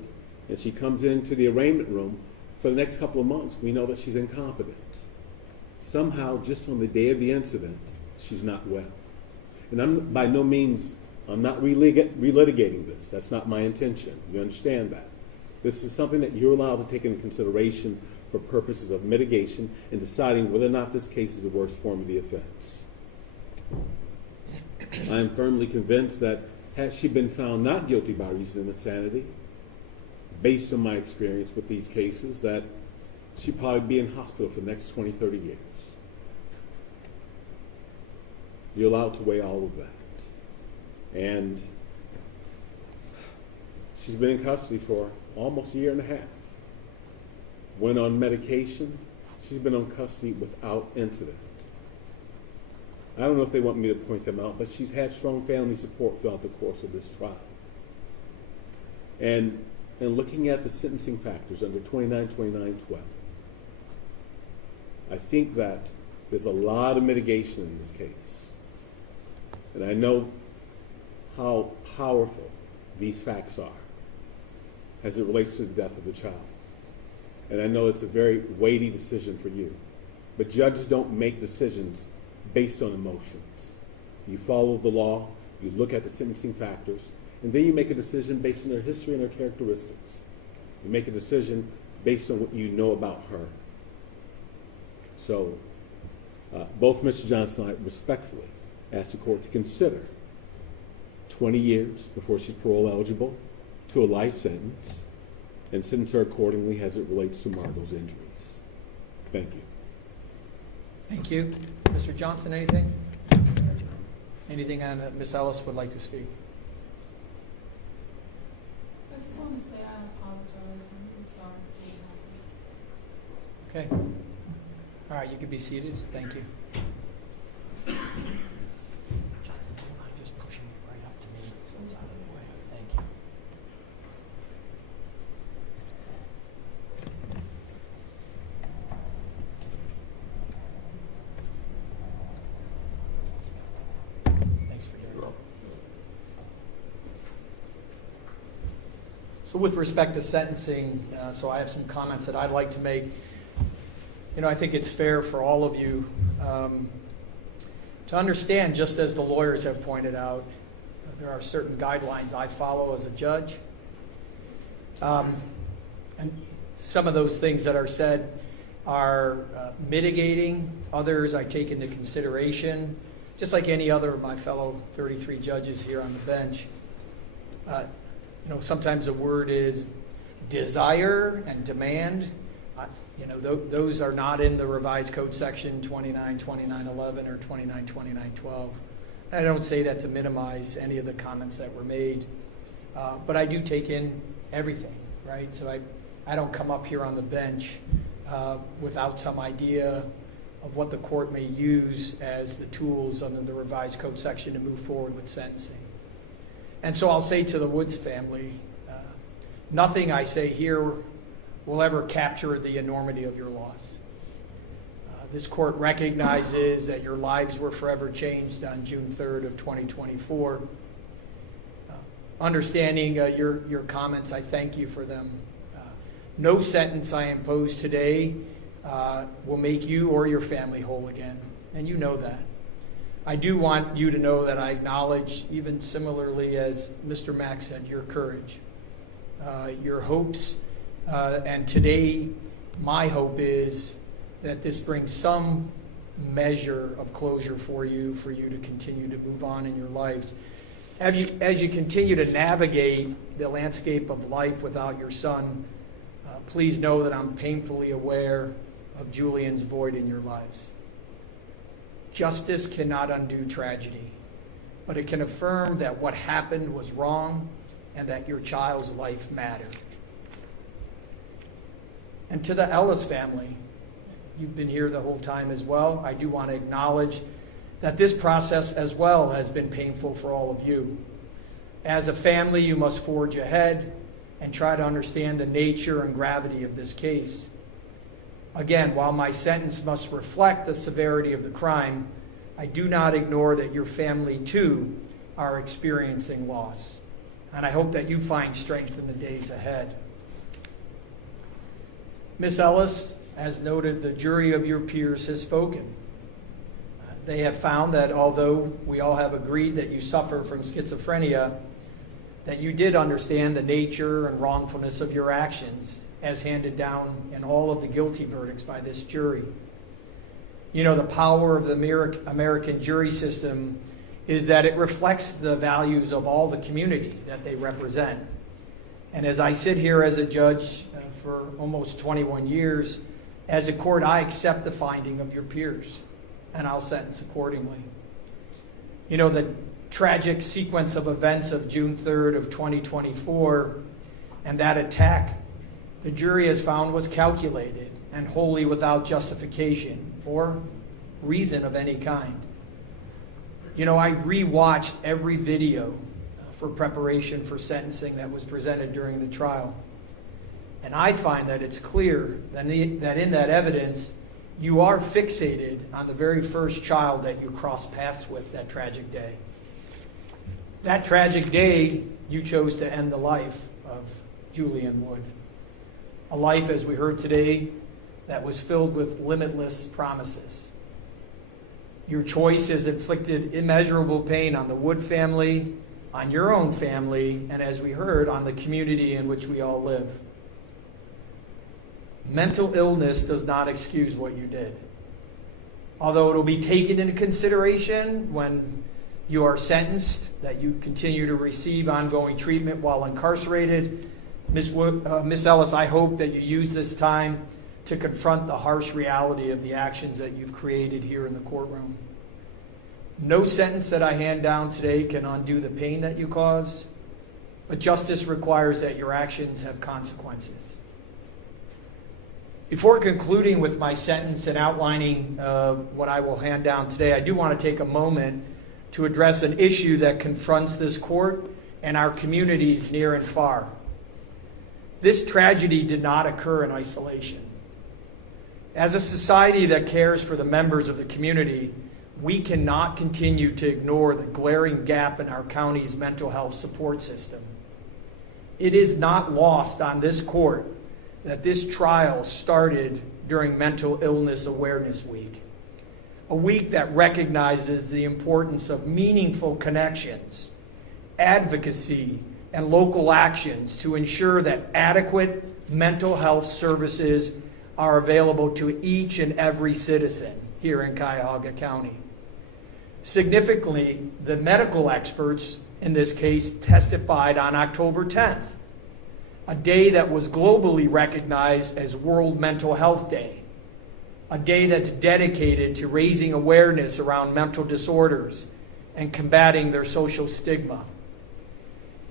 and she comes into the arraignment room for the next couple of months, we know that she's incompetent. Somehow, just on the day of the incident, she's not well. And I'm by no means, I'm not relitigating this. That's not my intention. You understand that. This is something that you're allowed to take into consideration for purposes of mitigation and deciding whether or not this case is the worst form of the offense. I am firmly convinced that had she been found not guilty by reason of insanity, based on my experience with these cases, that she'd probably be in hospital for the next 20, 30 years. You're allowed to weigh all of that. And she's been in custody for almost a year and a half. When on medication, she's been on custody without incident. I don't know if they want me to point them out, but she's had strong family support throughout the course of this trial. And looking at the sentencing factors under 2929-12, I think that there's a lot of mitigation in this case. And I know how powerful these facts are as it relates to the death of a child. And I know it's a very weighty decision for you. But judges don't make decisions based on emotions. You follow the law, you look at the sentencing factors, and then you make a decision based on their history and their characteristics. You make a decision based on what you know about her. So, both Mr. Johnson and I respectfully ask the court to consider 20 years before she's parole eligible to a life sentence and sentence her accordingly as it relates to Margot's injuries. Thank you. Thank you. Mr. Johnson, anything? Anything on Ms. Ellis would like to speak? I just want to say I apologize. I'm sorry. Okay. All right, you can be seated. Thank you. Justin, don't mind just pushing it right up to me so it's out of the way. Thank you. Thanks for doing that. So with respect to sentencing, so I have some comments that I'd like to make. You know, I think it's fair for all of you to understand, just as the lawyers have pointed out, there are certain guidelines I follow as a judge. And some of those things that are said are mitigating. Others I take into consideration, just like any other of my fellow 33 judges here on the bench. You know, sometimes the word is desire and demand. You know, those are not in the revised code section 292911 or 292912. I don't say that to minimize any of the comments that were made, but I do take in everything, right? So I don't come up here on the bench without some idea of what the court may use as the tools under the revised code section to move forward with sentencing. And so I'll say to the Woods family, nothing I say here will ever capture the enormity of your loss. This court recognizes that your lives were forever changed on June 3rd of 2024. Understanding your comments, I thank you for them. No sentence I impose today will make you or your family whole again, and you know that. I do want you to know that I acknowledge, even similarly as Mr. Mack said, your courage, your hopes. And today, my hope is that this brings some measure of closure for you to continue to move on in your lives. As you continue to navigate the landscape of life without your son, please know that I'm painfully aware of Julian's void in your lives. Justice cannot undo tragedy, but it can affirm that what happened was wrong and that your child's life mattered. And to the Ellis family, you've been here the whole time as well. I do want to acknowledge that this process as well has been painful for all of you. As a family, you must forge ahead and try to understand the nature and gravity of this case. Again, while my sentence must reflect the severity of the crime, I do not ignore that your family too are experiencing loss. And I hope that you find strength in the days ahead. Miss Ellis, as noted, the jury of your peers has spoken. They have found that although we all have agreed that you suffer from schizophrenia, that you did understand the nature and wrongfulness of your actions as handed down in all of the guilty verdicts by this jury. You know, the power of the American jury system is that it reflects the values of all the community that they represent. And as I sit here as a judge for almost 21 years, as a court, I accept the finding of your peers, and I'll sentence accordingly. You know, the tragic sequence of events of June 3rd of 2024 and that attack, the jury has found was calculated and wholly without justification or reason of any kind. You know, I rewatched every video for preparation for sentencing that was presented during the trial. And I find that it's clear that in that evidence, you are fixated on the very first child that you crossed paths with that tragic day. That tragic day, you chose to end the life of Julian Wood. A life, as we heard today, that was filled with limitless promises. Your choice has inflicted immeasurable pain on the Wood family, on your own family, and as we heard, on the community in which we all live. Mental illness does not excuse what you did. Although it will be taken into consideration when you are sentenced, that you continue to receive ongoing treatment while incarcerated, Miss Ellis, I hope that you use this time to confront the harsh reality of the actions that you've created here in the courtroom. No sentence that I hand down today can undo the pain that you cause, but justice requires that your actions have consequences. Before concluding with my sentence and outlining what I will hand down today, I do want to take a moment to address an issue that confronts this court and our communities near and far. This tragedy did not occur in isolation. As a society that cares for the members of the community, we cannot continue to ignore the glaring gap in our county's mental health support system. It is not lost on this court that this trial started during Mental Illness Awareness Week, a week that recognizes the importance of meaningful connections, advocacy, and local actions to ensure that adequate mental health services are available to each and every citizen here in Cuyahoga County. Significantly, the medical experts in this case testified on October 10th, a day that was globally recognized as World Mental Health Day, a day that's dedicated to raising awareness around mental disorders and combating their social stigma.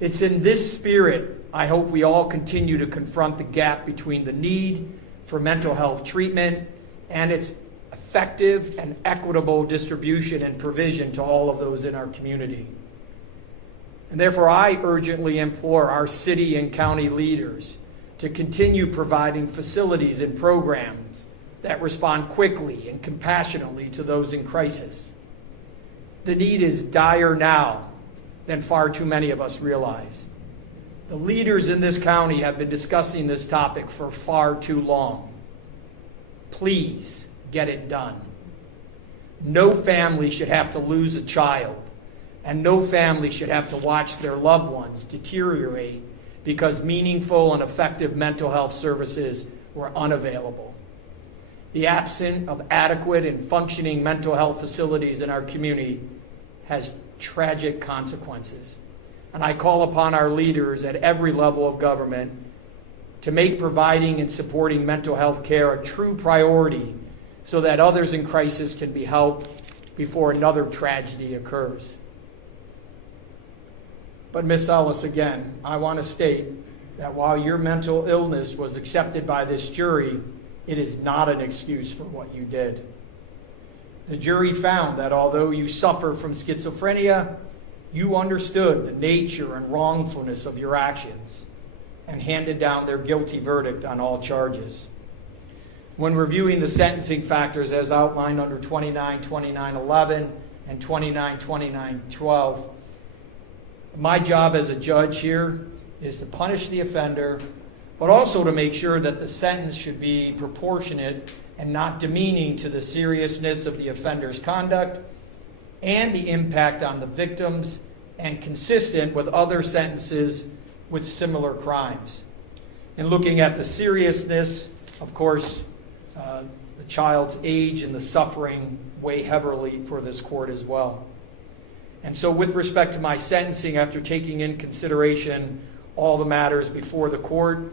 It's in this spirit, I hope we all continue to confront the gap between the need for mental health treatment and its effective and equitable distribution and provision to all of those in our community. And therefore, I urgently implore our city and county leaders to continue providing facilities and programs that respond quickly and compassionately to those in crisis. The need is dire now than far too many of us realize. The leaders in this county have been discussing this topic for far too long. Please get it done. No family should have to lose a child, and no family should have to watch their loved ones deteriorate because meaningful and effective mental health services were unavailable. The absence of adequate and functioning mental health facilities in our community has tragic consequences. And I call upon our leaders at every level of government to make providing and supporting mental health care a true priority so that others in crisis can be helped before another tragedy occurs. But Ms. Ellis, again, I want to state that while your mental illness was accepted by this jury, it is not an excuse for what you did. The jury found that although you suffer from schizophrenia, you understood the nature and wrongfulness of your actions and handed down their guilty verdict on all charges. When reviewing the sentencing factors as outlined under 29-29-11 and 29-29-12, my job as a judge here is to punish the offender, but also to make sure that the sentence should be proportionate and not demeaning to the seriousness of the offender's conduct and the impact on the victims, and consistent with other sentences with similar crimes. In looking at the seriousness, of course, the child's age and the suffering weigh heavily for this court as well. And so with respect to my sentencing, after taking in consideration all the matters before the court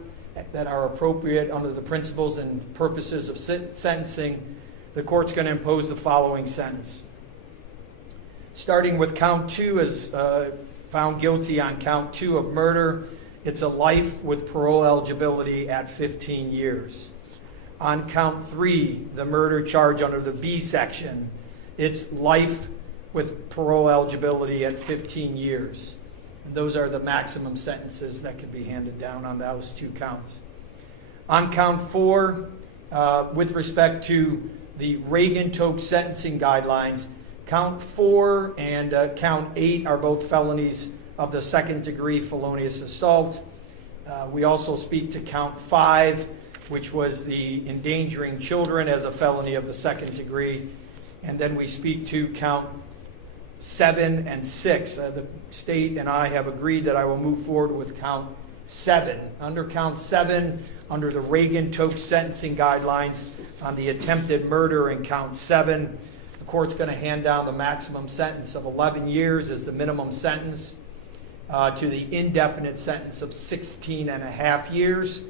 that are appropriate under the principles and purposes of sentencing, the court's going to impose the following sentence. Starting with count 2, as found guilty on count 2 of murder, it's a life with parole eligibility at 15 years. On count 3, the murder charge under the B section, it's life with parole eligibility at 15 years. And those are the maximum sentences that can be handed down on those 2 counts. On count 4, with respect to the Reagan-Toke sentencing guidelines, count 4 and count 8 are both felonies of the second-degree felonious assault. We also speak to count 5, which was the endangering children as a felony of the second degree. And then we speak to count 7 and 6. The state and I have agreed that I will move forward with count 7. Under count 7, under the Reagan-Toke sentencing guidelines on the attempted murder in count 7, the court's going to hand down the maximum sentence of 11 years as the minimum sentence to the indefinite sentence of 16 and a half years.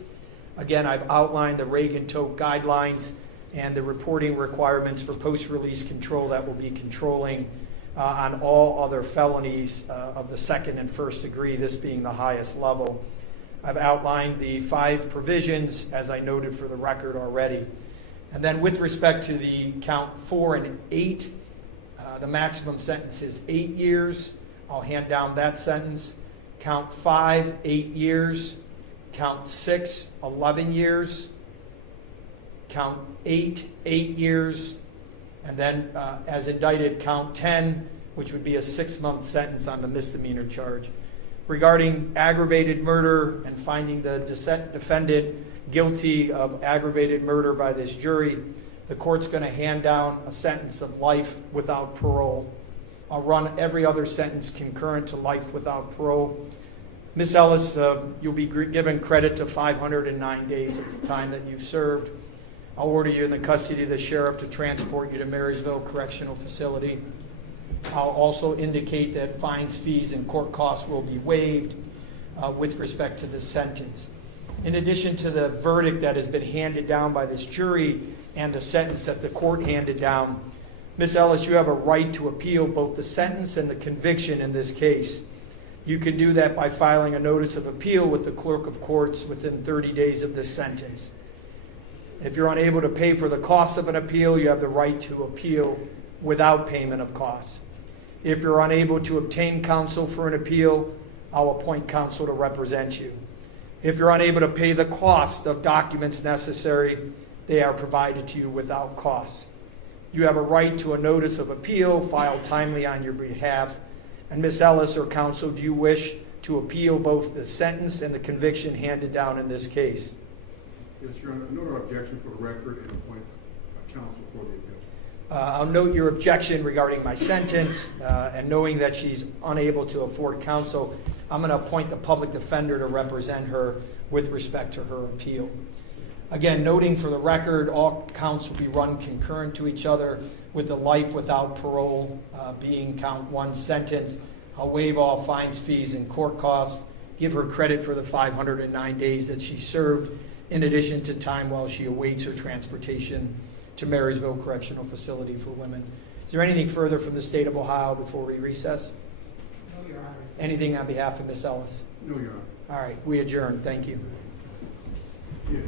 Again, I've outlined the Reagan-Toke guidelines and the reporting requirements for post-release control that will be controlling on all other felonies of the second and first degree, this being the highest level. I've outlined the 5 provisions, as I noted for the record already. And then with respect to the count 4 and 8, the maximum sentence is 8 years. I'll hand down that sentence. Count 5, 8 years. Count 6, 11 years. Count 8, 8 years. And then as indicted, count 10, which would be a 6-month sentence on the misdemeanor charge. Regarding aggravated murder and finding the defendant guilty of aggravated murder by this jury, the court's going to hand down a sentence of life without parole. I'll run every other sentence concurrent to life without parole. Ms. Ellis, you'll be given credit to 509 days of the time that you've served. I'll order you in the custody of the sheriff to transport you to Marysville Correctional Facility. I'll also indicate that fines, fees, and court costs will be waived with respect to this sentence. In addition to the verdict that has been handed down by this jury and the sentence that the court handed down, Ms. Ellis, you have a right to appeal both the sentence and the conviction in this case. You can do that by filing a notice of appeal with the clerk of courts within 30 days of this sentence. If you're unable to pay for the costs of an appeal, you have the right to appeal without payment of costs. If you're unable to obtain counsel for an appeal, I'll appoint counsel to represent you. If you're unable to pay the cost of documents necessary, they are provided to you without cost. You have a right to a notice of appeal filed timely on your behalf. And Ms. Ellis or counsel, do you wish to appeal both the sentence and the conviction handed down in this case? Yes, Your Honor. Note our objection for the record and appoint counsel for the appeal. I'll note your objection regarding my sentence, and knowing that she's unable to afford counsel, I'm going to appoint the public defender to represent her with respect to her appeal. Again, noting for the record, all counts will be run concurrent to each other, with the life without parole being count 1 sentence. I'll waive all fines, fees, and court costs, give her credit for the 509 days that she served, in addition to time while she awaits her transportation to Marysville Correctional Facility for Women. Is there anything further from the state of Ohio before we recess? No, Your Honor. Anything on behalf of Ms. Ellis? No, Your Honor. All right, we adjourn. Thank you. Yeah.